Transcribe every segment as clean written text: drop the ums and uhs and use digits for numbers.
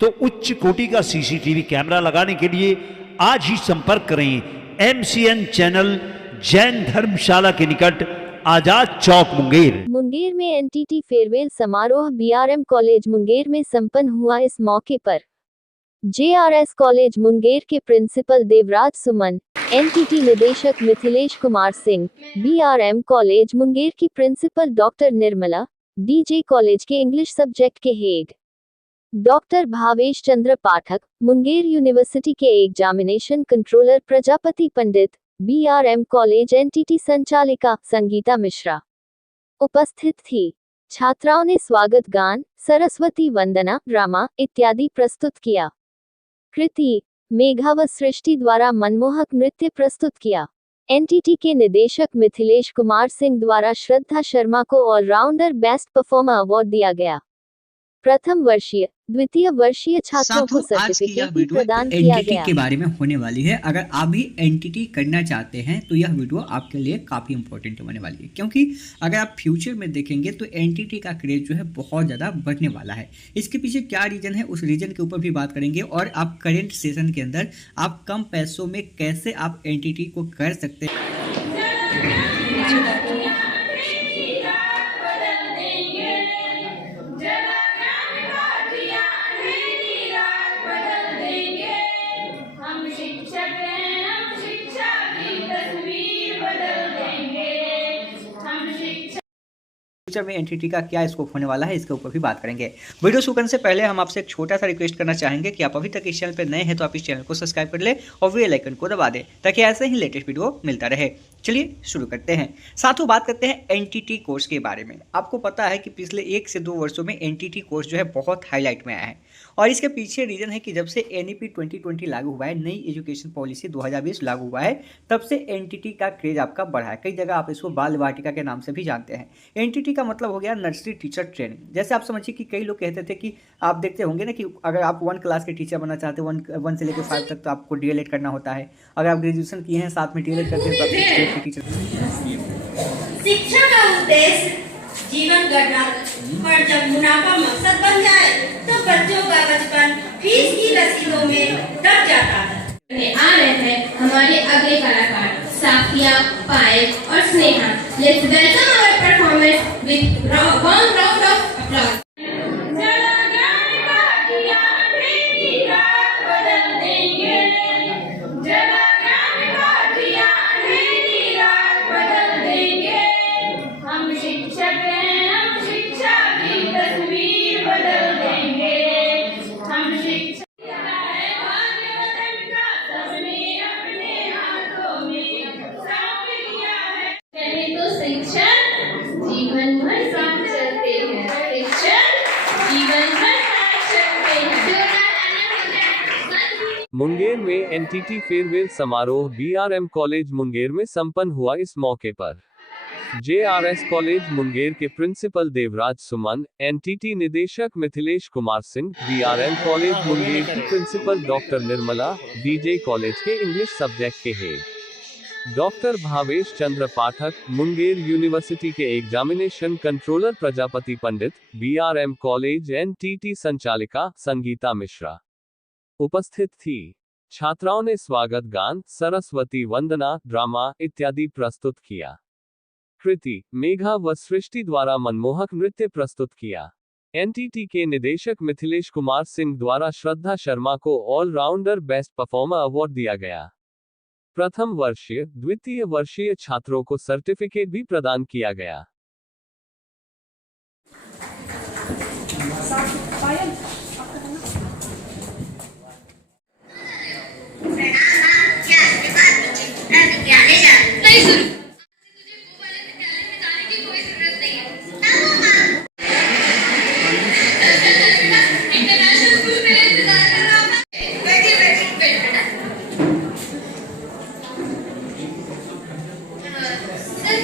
तो उच्च कोटि का सीसीटीवी कैमरा लगाने के लिए आज ही संपर्क करें एमसीएन चैनल, जैन धर्मशाला के निकट, आजाद चौक, मुंगेर। मुंगेर में एनटीटी फेयरवेल समारोह बीआरएम कॉलेज मुंगेर में संपन्न हुआ। इस मौके पर जेआरएस कॉलेज मुंगेर के प्रिंसिपल देवराज सुमन, एनटीटी निदेशक मिथिलेश कुमार सिंह, बीआरएम कॉलेज मुंगेर की principal doctor Nirmala, DJ college के इंग्लिश सब्जेक्ट के head doctor Bhavesh Chandra Pathak, Munger university के examination controller Prajapati Pandit, BRM college NTT संचालिका संगीता मिश्रा उपस्थित थी। छात्राओं ने स्वागत गान, सरस्वती वंदना, ड्रामा इत्यादि प्रस्तुत किया। कृति मेघा व सृष्टि द्वारा मनमोहक नृत्य प्रस्तुत किया। एनटीटी के निदेशक मिथिलेश कुमार सिंह द्वारा श्रद्धा शर्मा को ऑलराउंडर बेस्ट परफॉर्मर अवार्ड दिया गया। प्रथम वर्षीय, द्वितीय वर्षीय छात्रों को सर्टिफिकेट भी प्रदान किया एनटीटी गया। के बारे में होने वाली है। अगर आप भी एनटीटी करना चाहते हैं तो यह वीडियो आपके लिए काफ़ी इंपॉर्टेंट होने वाली है, क्योंकि अगर आप फ्यूचर में देखेंगे तो एनटीटी का क्रेज जो है बहुत ज़्यादा बढ़ने वाला है। इसके पीछे क्या रीज़न है, उस रीज़न के ऊपर भी बात करेंगे, और आप करेंट सेशन के अंदर आप कम पैसों में कैसे आप एनटीटी को कर सकते हैं। फ्यूचर में एनटीटी का क्या स्कोप होने वाला है, इसके ऊपर भी बात करेंगे। वीडियो शुरू करने से पहले हम आपसे एक छोटा सा रिक्वेस्ट करना चाहेंगे कि आप अभी तक इस चैनल पर नए हैं तो आप इस चैनल को सब्सक्राइब कर ले और बेल आइकन को दबा दें, ताकि ऐसे ही लेटेस्ट वीडियो मिलता रहे। चलिए शुरू करते हैं। साथों बात करते हैं एनटीटी कोर्स के बारे में। आपको पता है कि पिछले 1 से 2 वर्षों में एनटीटी कोर्स जो है बहुत हाईलाइट में आया है, और इसके पीछे रीज़न है कि जब से एनईपी 2020 लागू हुआ है, नई एजुकेशन पॉलिसी 2020 लागू हुआ है, तब से एनटीटी का क्रेज आपका बढ़ा है। कई जगह आप इसको बाल वाटिका के नाम से भी जानते हैं। एनटीटी का मतलब हो गया नर्सरी टीचर ट्रेनिंग। जैसे आप समझिए कि कई लोग कहते थे कि आप देखते होंगे ना कि अगर आप 1 क्लास के टीचर बनना चाहते हैं, 1 से लेकर 5 तक, तो आपको डीएलएड करना होता है। अगर आप ग्रेजुएशन किए हैं साथ में डीएलएड करते हैं तो आप 6 ग्रेड के टीचर। शिक्षा का उद्देश्य जीवन गढ़ना, पर जब मुनाफा मकसद बन जाए तो बच्चों का बचपन फीस की रसीदों में दब जाता है। आ रहे हैं हमारे अगले कलाकार साफिया, पायल और Sneha. Let's welcome our performance with one round of applause. Munger में एनटीटी फेयरवेल समारोह बीआरएम कॉलेज मुंगेर में संपन्न हुआ। इस मौके पर जेआरएस कॉलेज मुंगेर के प्रिंसिपल देवराज सुमन, एनटीटी निदेशक मिथिलेश कुमार सिंह, बीआरएम कॉलेज मुंगेर की principal doctor Nirmala, DJ college के इंग्लिश सब्जेक्ट के head doctor Bhavesh Chandra Pathak, Munger university के examination controller Prajapati Pandit, BRM college NTT संचालिका संगीता मिश्रा उपस्थित थी। छात्राओं ने स्वागत गान, सरस्वती वंदना, ड्रामा इत्यादि प्रस्तुत किया। कृति मेघा व सृष्टि द्वारा मनमोहक नृत्य प्रस्तुत किया। एनटीटी के निदेशक मिथिलेश कुमार सिंह द्वारा श्रद्धा शर्मा को ऑलराउंडर बेस्ट परफॉर्मर अवार्ड दिया गया। प्रथम वर्षीय, द्वितीय वर्षीय छात्रों को सर्टिफिकेट भी प्रदान किया गया।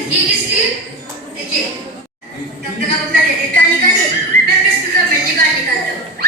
ये किस लिए? देखिए, डॉक्टर का बंदा ले लेता निकालिए, मैं प्रेस्क्रिप्शन में निकालता हूँ।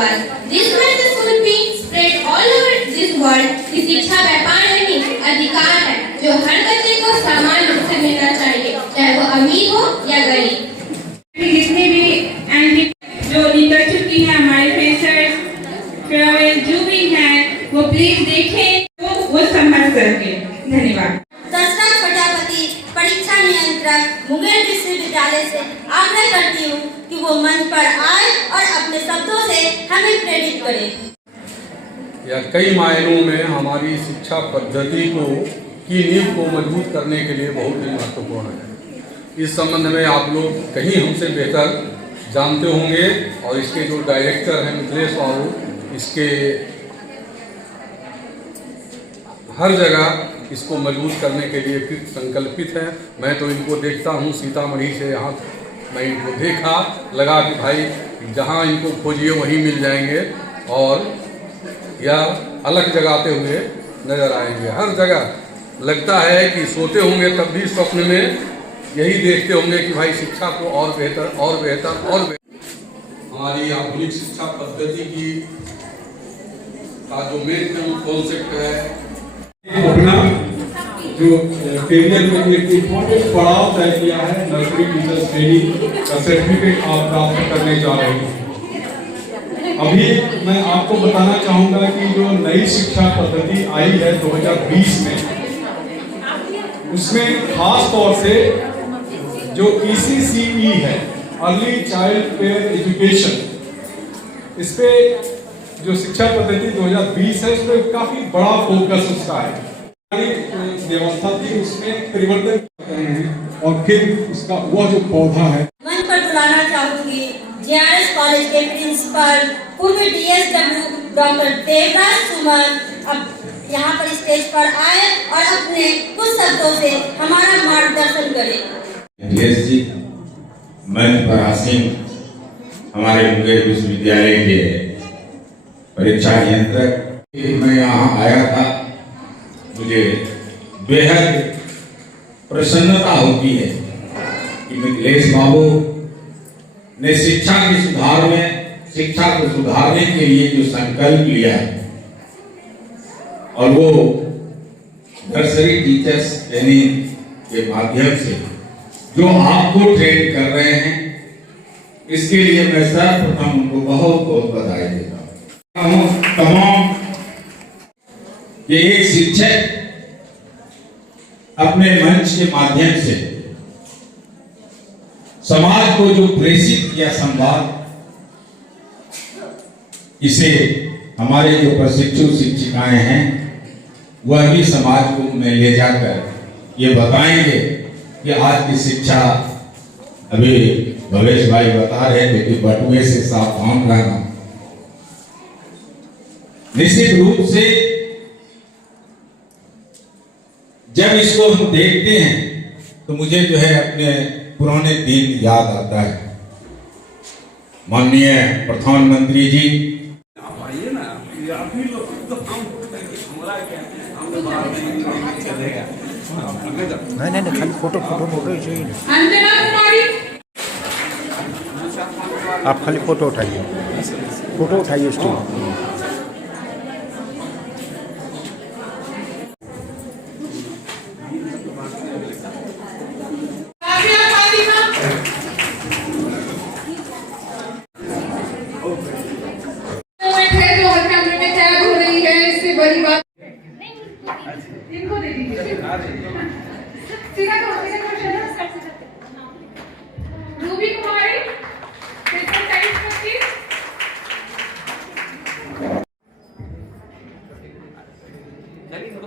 आवाज। This message should be spread all over this world कि शिक्षा व्यापार नहीं, अधिकार है जो हर बच्चे को समान रूप से मिलना चाहिए, चाहे वो अमीर हो या गरीब। जितने भी एंटी जो निकल चुकी है हमारे फ्रेशर्स फेयरवेल जो भी हैं वो प्लीज देखें तो वो समझ सके। धन्यवाद। दशरथ प्रजापति परीक्षा नियंत्रक मुंगेर विश्वविद्यालय से आग्रह करती हूँ कि वो मंच पर आए और अपने शब्दों से हमें प्रेरित करें। यह कई मायनों में हमारी शिक्षा पद्धति की नींव को मजबूत करने के लिए बहुत ही महत्वपूर्ण है। इस संबंध में आप लोग कहीं हमसे बेहतर जानते होंगे और इसके जो डायरेक्टर हैं मिथिलेश बाबू, इसके हर जगह इसको मजबूत करने के लिए कृत संकल्पित है। मैं तो इनको देखता हूँ सीतामढ़ी से यहाँ मैं इनको देखा, लगा कि भाई जहाँ इनको खोजिए वहीं मिल जाएंगे और यह अलग जगाते हुए नजर आएंगे। हर जगह लगता है कि सोते होंगे तब भी स्वप्न में यही देखते होंगे कि भाई शिक्षा को और बेहतर और बेहतर और बेहतर। हमारी आधुनिक शिक्षा पद्धति का जो मेन कॉन्सेप्ट है, अपना जो कैरियर में एक इम्पोर्टेंट पड़ाव तय किया है, नर्सरी टीचर्स ट्रेनिंग का सर्टिफिकेट आप प्राप्त करने जा रहे हैं। अभी मैं आपको बताना चाहूंगा कि जो नई शिक्षा पद्धति आई है 2020 में, उसमें खास तौर से जो ECCE है, अर्ली चाइल्ड केयर एजुकेशन, इस पे जो शिक्षा पद्धति 2020 है उसमें काफी बड़ा फोकस उसका है। व्यवस्था थी उसमें परिवर्तन कर रहे हैं और फिर उसका वह जो पौधा है। मंच पर बुलाना चाहूंगी JRS कॉलेज के प्रिंसिपल पूर्व DSW डॉक्टर देवराज सुमन, अब यहाँ पर स्टेज पर आए और अपने कुछ शब्दों से हमारा मार्गदर्शन करें। जी मंच पर आसीन हमारे मुंगेर विश्वविद्यालय के परीक्षा नियंत्रक, मैं यहाँ आया था, मुझे बेहद प्रसन्नता होती है कि मिथिलेश बाबू ने शिक्षा के सुधार में, शिक्षा को सुधारने के लिए जो संकल्प लिया है और वो नर्सरी टीचर्स ट्रेनिंग के माध्यम से जो आपको ट्रेन कर रहे हैं, इसके लिए मैं सर्वप्रथम उनको बहुत बहुत बधाई देता हूँ। तमाम कि एक शिक्षक अपने मंच के माध्यम से समाज को जो प्रेषित किया संवाद, इसे हमारे जो प्रशिक्षु शिक्षिकाएं हैं वह भी समाज को में ले जाकर ये बताएंगे कि आज की शिक्षा, अभी भवेश भाई बता रहे थे कि बटुए से सावधान रहना, निश्चित रूप से जब इसको हम देखते हैं तो मुझे जो है अपने पुराने दिन याद आता है। माननीय प्रधानमंत्री जी, आप आइए ना, आप ही लोग तो चलेगा नहीं खाली फोटो चाहिए। आप खाली फोटो उठाइए उसकी।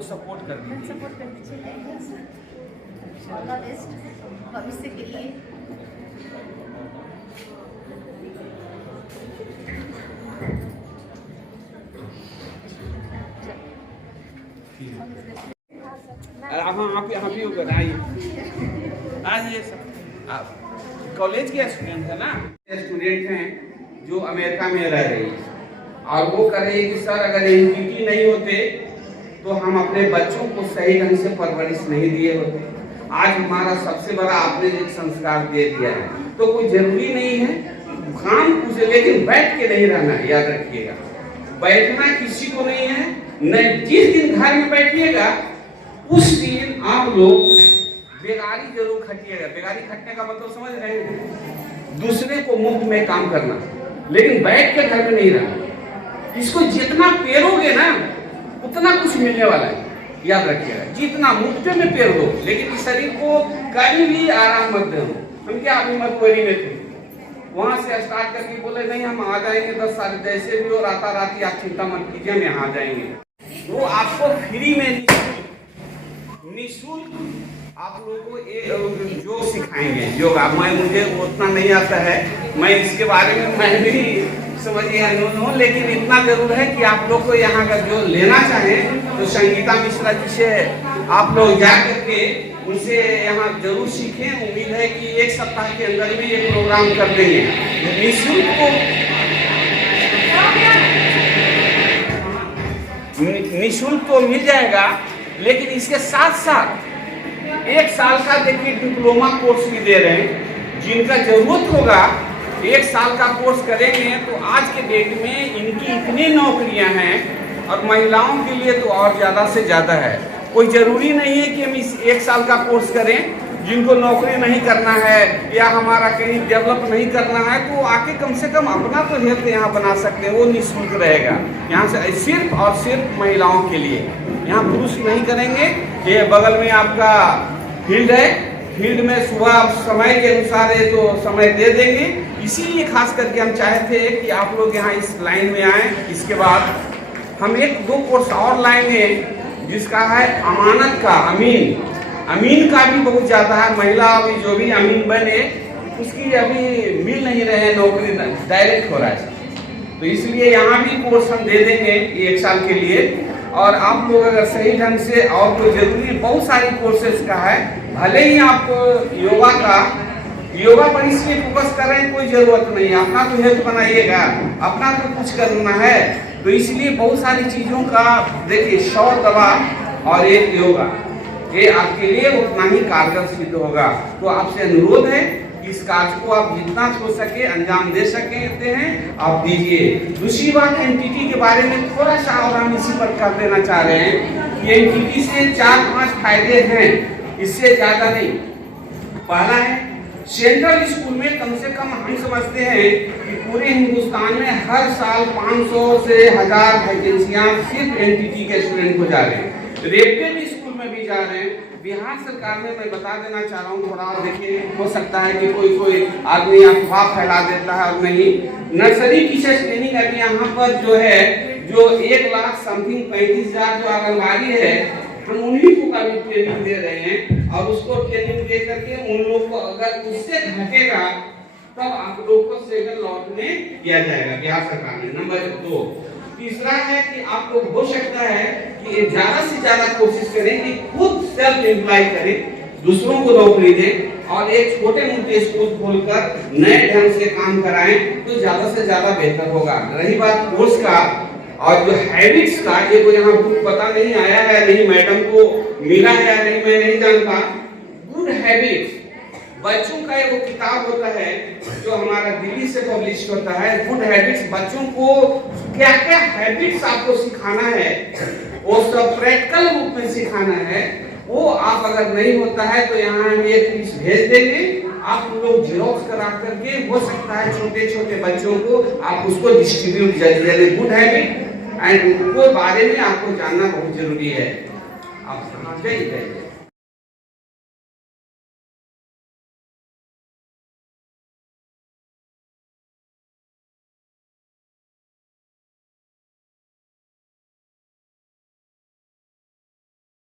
सपोर्ट कर दीजिए। ऑल द बेस्ट भविष्य के लिए। आप भी बताइए। आज ये आप कॉलेज के स्टूडेंट है ना, स्टूडेंट हैं जो अमेरिका में रह रही है और वो कह रही है कि सर अगर एनटीटी नहीं होते तो हम अपने बच्चों को सही ढंग से परवरिश नहीं दिए होते। आज हमारा सबसे बड़ा आपने एक संस्कार दे दिया है, तो कोई जरूरी नहीं है काम उसे, लेकिन बैठ के नहीं रहना, याद रखिएगा। बैठना किसी को नहीं है, न जिस दिन घर में बैठिएगा उस दिन आप लोग बेगारी जरूर खटिएगा। बेगारी खटने का मतलब समझ रहे हैं? दूसरे को मुफ्त में काम करना, लेकिन बैठ के घर में नहीं रहना। इसको जितना पेरोगे ना उतना कुछ मिलने वाला है, याद रखिएगा। जितना मुफ्त में पेर दो, लेकिन इस शरीर को कहीं भी आराम मत दो। हम क्या अभी मधुबनी में थे, वहां से स्टार्ट करके बोले नहीं हम आ जाएंगे 10 साल, जैसे भी हो राताराती आप चिंता मत कीजिए, हम यहाँ आ जाएंगे। वो आपको फ्री में निःशुल्क आप लोगों को योग सिखाएंगे। योग मुझे उतना नहीं आता है, मैं इसके बारे में मैं भी समझिए नो, लेकिन इतना जरूर है कि आप लोग को यहाँ का जो लेना चाहें तो संगीता मिश्रा जी से आप लोग जा करके उनसे यहाँ जरूर सीखें। उम्मीद है कि 1 सप्ताह के अंदर में ये प्रोग्राम कर देंगे। निःशुल्क तो मिल जाएगा, लेकिन इसके साथ साथ 1 साल का देखिए डिप्लोमा कोर्स भी दे रहे हैं। जिनका जरूरत होगा 1 साल का कोर्स करेंगे तो आज के डेट में इनकी इतनी नौकरियां हैं, और महिलाओं के लिए तो और ज़्यादा से ज़्यादा है। कोई ज़रूरी नहीं है कि हम इस 1 साल का कोर्स करें। जिनको नौकरी नहीं करना है या हमारा कहीं डेवलप नहीं करना है तो आके कम से कम अपना तो हेल्थ यहाँ बना सकते हैं, वो निःशुल्क रहेगा। यहाँ से सिर्फ और सिर्फ महिलाओं के लिए, यहाँ पुरुष नहीं करेंगे। ये बगल में आपका फील्ड है, फील्ड में सुबह समय के अनुसार है तो समय दे देंगे। इसीलिए खास करके हम चाहते हैं कि आप लोग यहाँ इस लाइन में आए। इसके बाद हम 1-2 कोर्स और लाएंगे, जिसका है अमानत का, अमीन का भी बहुत ज़्यादा है। महिला अभी जो भी अमीन बने उसकी अभी मिल नहीं रहे, नौकरी डायरेक्ट हो रहा है। तो इसलिए यहाँ भी कोर्स हम दे देंगे 1 साल के लिए। और आप लोग अगर सही ढंग से, और कोई जरूरी बहुत सारी कोर्सेज का है, भले ही आपको योगा पर इसलिए फोकस कर रहे हैं, कोई जरूरत नहीं है। अपना तो हेल्थ बनाइएगा, अपना तो कुछ करना है, तो इसलिए बहुत सारी चीज़ों का देखिए 100 दवा और 1 योगा, ये आपके लिए उतना ही कारगर सिद्ध होगा। तो आपसे अनुरोध है इस कार्य को आप जितना हो सके अंजाम दे सकते हैं आप दीजिए। दूसरी बात, एनटीटी के बारे में थोड़ा सा और हम इसी पर कर देना चाह रहे हैं कि एनटीटी से 4-5 फायदे हैं, इससे ज़्यादा नहीं। पहला है, सेंट्रल स्कूल में कम से कम हम समझते हैं कि पूरे हिंदुस्तान में हर साल 500 से 1000 वैकेंसियाँ सिर्फ एनटीटी के स्टूडेंट को जा रहे हैं। रेलवे स्कूल में भी जा रहे हैं। बिहार सरकार में मैं बता देना चाह रहा हूँ, थोड़ा देखिए, हो सकता है कि कोई आदमी अफवाह फैला देता है और नहीं। नर्सरी टीचर्स ट्रेनिंग अभी यहाँ पर जो है, जो 1,35,000 जो आंगनबाड़ी है, हम उन्हीं को का भी ट्रेनिंग दे रहे हैं। और उसको ट्रेनिंग दे करके उन लोग को अगर उससे घटेगा तब आप लोग को सेकंड लॉट में किया जाएगा बिहार सरकार ने। नंबर 2, तीसरा है कि आप लोग हो सकता है कि ज्यादा से ज्यादा कोशिश करें कि खुद सेल्फ एम्प्लॉय करें, दूसरों को नौकरी दें और एक छोटे मोटे स्कूल खोलकर नए ढंग से काम कराएं तो ज्यादा से ज्यादा बेहतर होगा। रही बात कोर्स का और जो हैबिट्स का, ये कोई यहाँ बुक पता नहीं आया है, नहीं मैडम को मिला है या नहीं मैं नहीं जानता। गुड हैबिट्स, बच्चों का एक किताब होता है जो हमारा दिल्ली से पब्लिश होता है, गुड हैबिट्स। बच्चों को क्या क्या हैबिट्स आपको सिखाना है वो सब प्रैक्टिकल रूप में सिखाना है। वो आप अगर नहीं होता है तो यहाँ हम एक पीस भेज देंगे, आप लोग जेरोक्स करा करके, हो सकता है छोटे छोटे बच्चों को आप उसको डिस्ट्रीब्यूट जल्दी। गुड हैबिट एंड उनको बारे में आपको जानना बहुत जरूरी है। आप समझ गए?